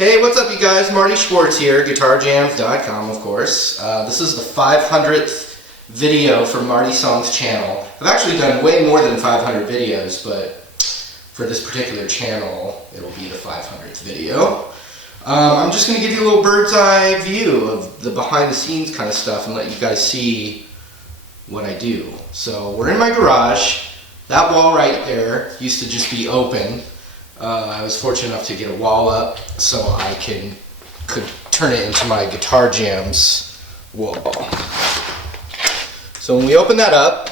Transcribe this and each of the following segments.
Hey, what's up you guys? Marty Schwartz here, GuitarJams.com of course. This is the 500th video for Marty Song's channel. I've actually done way more than 500 videos, but for this particular channel, it'll be the 500th video. I'm just going to give you a little bird's eye view of the behind the scenes kind of stuff and let you guys see what I do. So we're in my garage. That wall right there used to just be open. I was fortunate enough to get a wall up so I could turn it into my Guitar Jams wall. So when we open that up,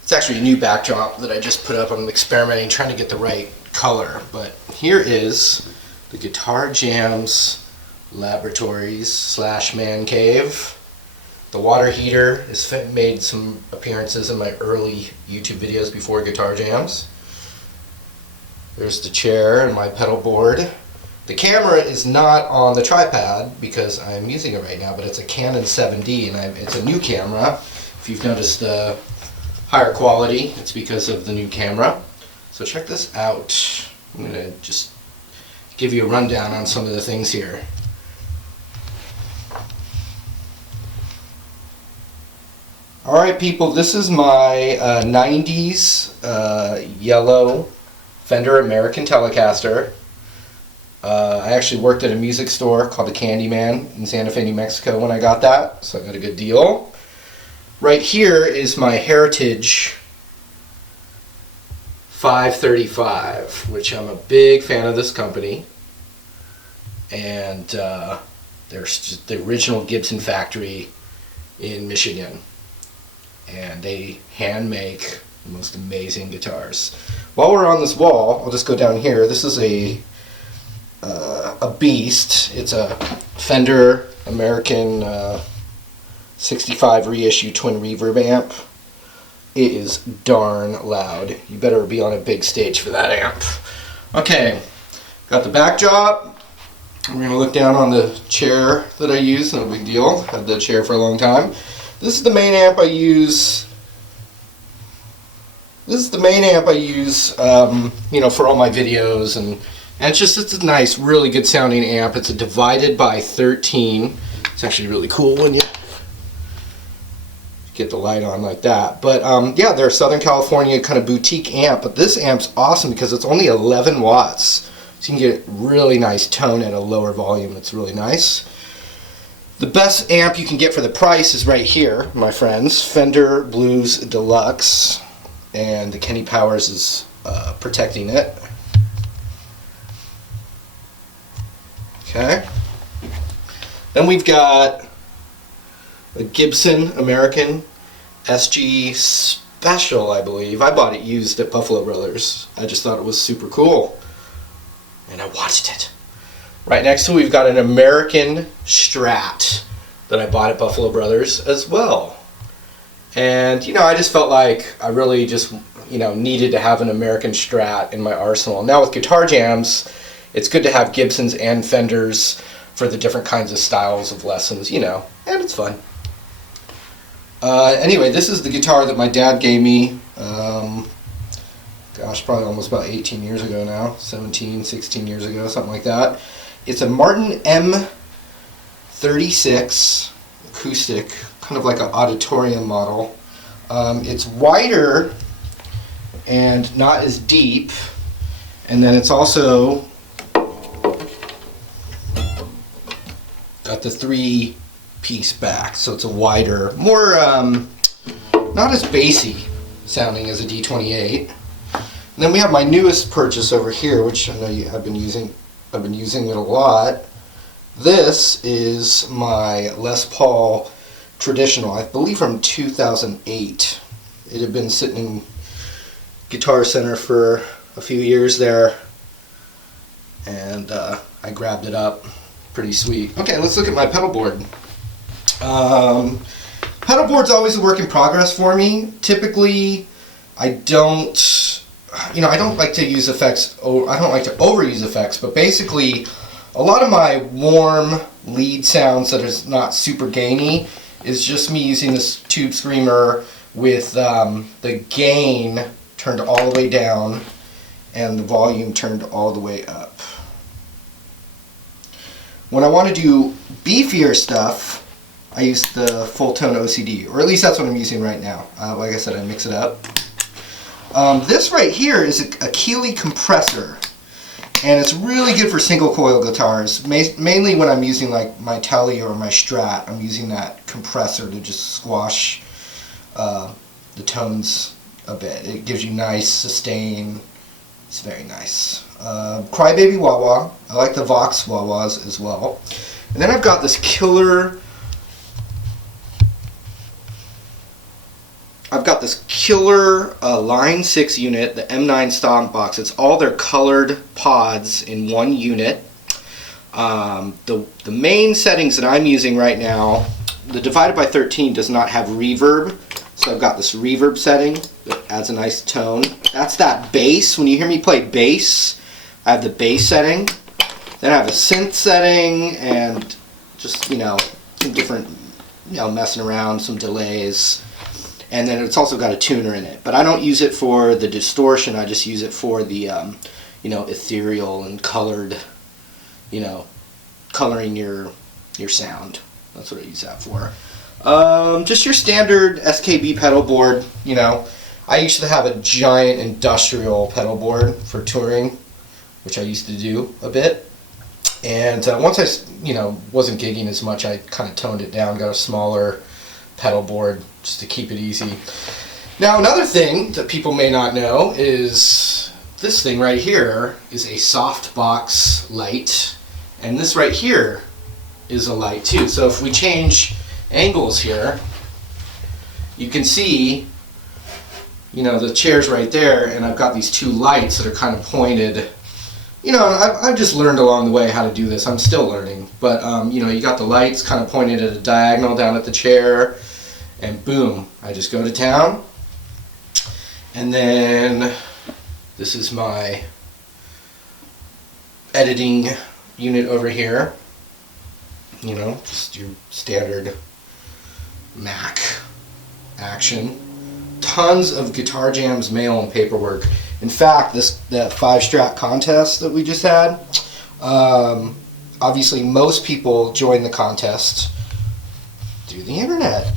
it's actually a new backdrop that I just put up. I'm experimenting, trying to get the right color. But here is the Guitar Jams Laboratories / Man Cave. The water heater has made some appearances in my early YouTube videos before Guitar Jams. There's the chair and my pedal board. The camera is not on the tripod because I'm using it right now, but it's a Canon 7D and it's a new camera. If you've noticed the higher quality, it's because of the new camera. So check this out. I'm going to just give you a rundown on some of the things here. Alright people, this is my 90s yellow Fender American Telecaster. I actually worked at a music store called the Candyman in Santa Fe, New Mexico when I got that, so I got a good deal. Right here is my Heritage 535, which I'm a big fan of this company. And there's just the original Gibson factory in Michigan. And they hand make the most amazing guitars. While we're on this wall, I'll just go down here. This is a beast. It's a Fender American 65 Reissue twin reverb amp. It is darn loud. You better be on a big stage for that amp. Okay, got the backdrop. We're going to look down on the chair that I use. No big deal. Had the chair for a long time. This is the main amp I use. You know, for all my videos, and it's a nice, really good sounding amp. It's a divided by 13. It's actually really cool when you get the light on like that. But yeah, they're a Southern California kind of boutique amp. But this amp's awesome because it's only 11 watts, so you can get really nice tone at a lower volume. It's really nice. The best amp you can get for the price is right here, my friends. Fender Blues Deluxe. And the Kenny Powers is protecting it. Okay. Then we've got a Gibson American SG Special, I believe. I bought it used at Buffalo Brothers. I just thought it was super cool. And I watched it. Right next to it, we've got an American Strat that I bought at Buffalo Brothers as well. And, you know, I just felt like I really just, you know, needed to have an American Strat in my arsenal. Now with Guitar Jams, it's good to have Gibsons and Fenders for the different kinds of styles of lessons, you know, and it's fun. Anyway, this is the guitar that my dad gave me, gosh, probably almost about 18 years ago now, 17, 16 years ago, something like that. It's a Martin M36 acoustic, kind of like an auditorium model. It's wider and not as deep, and then it's also got the 3-piece back, so it's a wider, more not as bassy sounding as a D28. And then we have my newest purchase over here, which I know I've been using it a lot. This is my Les Paul Traditional, I believe from 2008. It had been sitting in Guitar Center for a few years there, and I grabbed it up. Pretty sweet. Okay, let's look at my pedal board. Pedal board's always a work in progress for me. Typically, I don't like to use effects, I don't like to overuse effects, but basically, a lot of my warm lead sounds that is not super gainy is just me using this Tube Screamer with the gain turned all the way down and the volume turned all the way up. When I want to do beefier stuff, I use the full tone OCD, or at least that's what I'm using right now. Like I said, I mix it up. This right here is a Keeley compressor, and it's really good for single coil guitars. Mainly when I'm using like my Tele or my Strat, I'm using that compressor to just squash the tones a bit. It gives you nice sustain. It's very nice. Crybaby wah-wah. I like the Vox wah-wahs as well. And then I've got this killer Line 6 unit, the M9 Softbox. It's all their colored pods in one unit. The main settings that I'm using right now, the divided by 13 does not have reverb, so I've got this reverb setting that adds a nice tone. That's that bass. When you hear me play bass, I have the bass setting. Then I have a synth setting and just, some different, messing around, some delays. And then it's also got a tuner in it. But I don't use it for the distortion, I just use it for the, ethereal and colored, coloring your sound. That's what I use that for. Just your standard SKB pedal board, I used to have a giant industrial pedal board for touring, which I used to do a bit. And once I, wasn't gigging as much, I kind of toned it down, got a smaller pedal board just to keep it easy. Now another thing that people may not know is this thing right here is a Softbox Light, and this right here is a light too. So if we change angles here, you can see, the chair's right there, and I've got these two lights that are kind of pointed. I've just learned along the way how to do this. I'm still learning, but you got the lights kind of pointed at a diagonal down at the chair, and boom, I just go to town. And then this is my editing unit over here. Just your standard Mac action. Tons of Guitar Jam's mail and paperwork. In fact, that 5-Strat contest that we just had, obviously most people join the contest through the internet.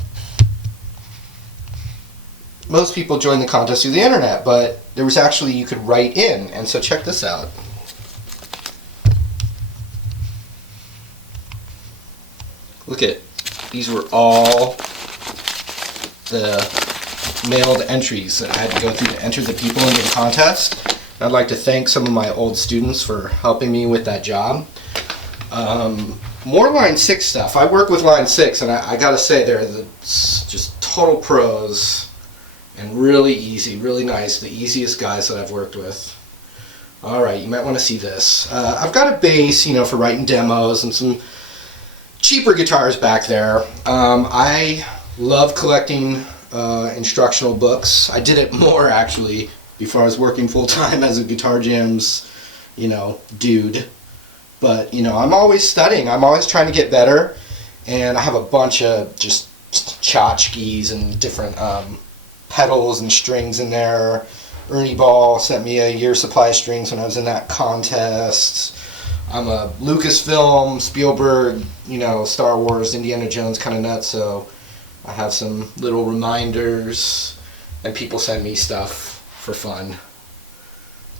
Most people join the contest through the internet, but there was actually, you could write in, and so check this out. Look at, these were all the mailed entries that I had to go through to enter the people into the contest. I'd like to thank some of my old students for helping me with that job. More Line 6 stuff. I work with Line 6, and I gotta say they're just total pros and really easy, really nice, the easiest guys that I've worked with. Alright, you might want to see this. I've got a bass, for writing demos and some cheaper guitars back there. I love collecting instructional books. I did it more actually before I was working full-time as a Guitar Jam's, dude. But, I'm always studying. I'm always trying to get better. And I have a bunch of just tchotchkes and different pedals and strings in there. Ernie Ball sent me a year's supply of strings when I was in that contest. I'm a Lucasfilm, Spielberg, Star Wars, Indiana Jones kind of nut, so I have some little reminders, and people send me stuff for fun,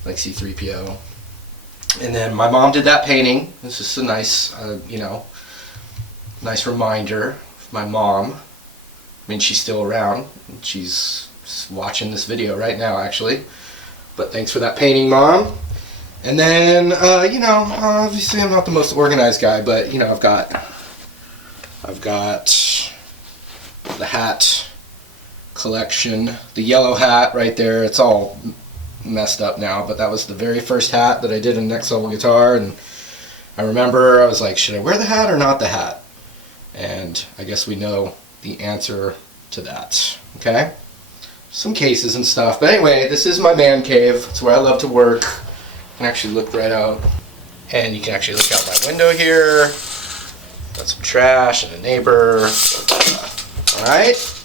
like C-3PO. And then my mom did that painting. This is a nice, nice reminder of my mom. I mean, she's still around. She's watching this video right now, actually. But thanks for that painting, Mom. And then, obviously I'm not the most organized guy, but, I've got the hat collection, the yellow hat right there. It's all messed up now, but that was the very first hat that I did in Next Level Guitar, and I remember I was like, should I wear the hat or not the hat? And I guess we know the answer to that, okay? Some cases and stuff, but anyway, this is my man cave. It's where I love to work. You can actually look right out, and you can actually look out my window here. Got some trash and a neighbor. Alright?